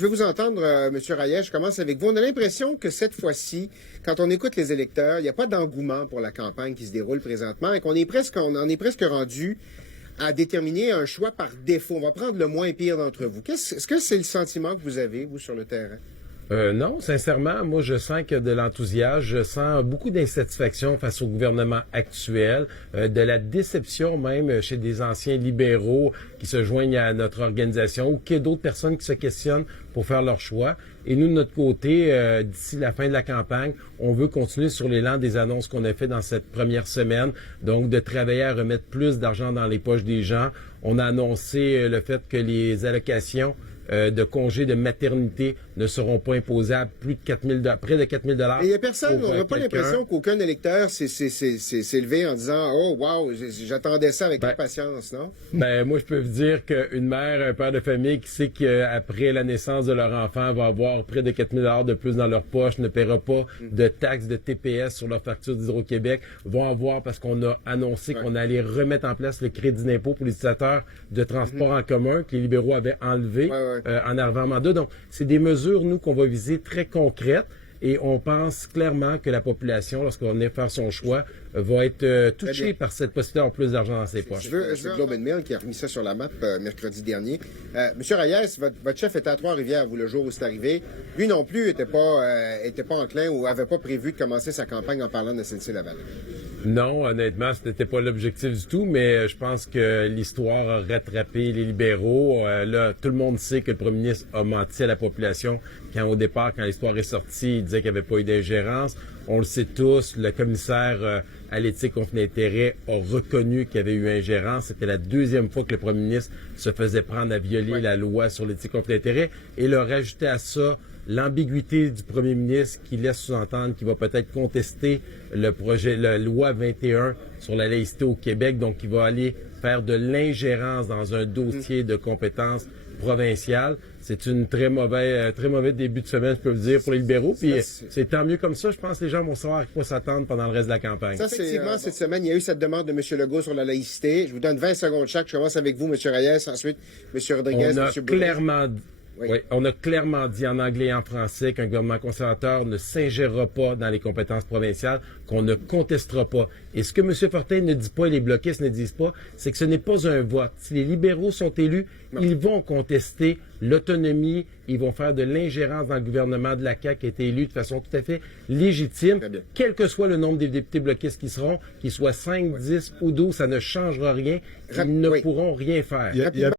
Je vais vous entendre, M. Rayet, je commence avec vous. On a l'impression que cette fois-ci, quand on écoute les électeurs, il n'y a pas d'engouement pour la campagne qui se déroule présentement et qu'on en est presque rendu à déterminer un choix par défaut. On va prendre le moins pire d'entre vous. Est-ce que c'est le sentiment que vous avez, vous, sur le terrain? Non, sincèrement, moi, je sens que de l'enthousiasme, je sens beaucoup d'insatisfaction face au gouvernement actuel, de la déception même chez des anciens libéraux qui se joignent à notre organisation ou qu'il y a d'autres personnes qui se questionnent pour faire leur choix. Et nous, de notre côté, d'ici la fin de la campagne, on veut continuer sur l'élan des annonces qu'on a fait dans cette première semaine, donc de travailler à remettre plus d'argent dans les poches des gens. On a annoncé le fait que les allocations de congés de maternité ne seront pas imposés à plus de près de 4 000 $. Et il n'y a personne, on n'a pas l'impression qu'aucun électeur s'est levé en disant « Oh, wow, j'attendais ça avec impatience, non? » Moi, je peux vous dire qu'une mère, un père de famille qui sait qu'après la naissance de leur enfant va avoir près de 4 000 $ de plus dans leur poche, ne paiera pas de taxes de TPS sur leur facture d'Hydro-Québec, vont avoir parce qu'on a annoncé qu'on allait remettre en place le crédit d'impôt pour les utilisateurs de transport en commun que les libéraux avaient enlevé. En arrivant en mandat. Donc, c'est des mesures, nous, qu'on va viser très concrètes et on pense clairement que la population, lorsqu'on est faire son choix, va être touchée par cette possibilité d'avoir plus d'argent dans ses poches. C'est Globe and Mail qui a remis ça sur la map mercredi dernier. Monsieur Rayet, votre chef était à Trois-Rivières, vous, le jour où c'est arrivé. Lui non plus était pas enclin ou avait pas prévu de commencer sa campagne en parlant de SNC-Lavalin. Non, honnêtement, ce n'était pas l'objectif du tout, mais je pense que l'histoire a rattrapé les libéraux. Là, tout le monde sait que le premier ministre a menti à la population quand, au départ, quand l'histoire est sortie, il disait qu'il n'y avait pas eu d'ingérence. On le sait tous, le commissaire à l'éthique conflit d'intérêts a reconnu qu'il y avait eu ingérence. C'était la deuxième fois que le premier ministre se faisait prendre à violer la loi sur l'éthique conflit d'intérêts. Et il a rajouté à ça l'ambiguïté du premier ministre qui laisse sous-entendre qu'il va peut-être contester le projet, la loi 21 sur la laïcité au Québec, donc il va aller faire de l'ingérence dans un dossier de compétences provinciales. C'est une très mauvais début de semaine, je peux vous dire, pour les libéraux. Puis c'est tant mieux comme ça. Je pense que les gens vont savoir à quoi s'attendre pendant le reste de la campagne. Effectivement, cette semaine, il y a eu cette demande de M. Legault sur la laïcité. Je vous donne 20 secondes chaque. Je commence avec vous, M. Reyes, ensuite M. Rodriguez, M. Boulay. Oui, on a clairement dit en anglais et en français qu'un gouvernement conservateur ne s'ingérera pas dans les compétences provinciales, qu'on ne contestera pas. Et ce que M. Fortin ne dit pas et les bloquistes ne disent pas, c'est que ce n'est pas un vote. Si les libéraux sont élus, ils vont contester l'autonomie, ils vont faire de l'ingérence dans le gouvernement de la CAQ qui a été élu de façon tout à fait légitime. Quel que soit le nombre des députés bloquistes qui seront, qu'ils soient 5, 10 ou 12, ça ne changera rien. Ils ne pourront rien faire.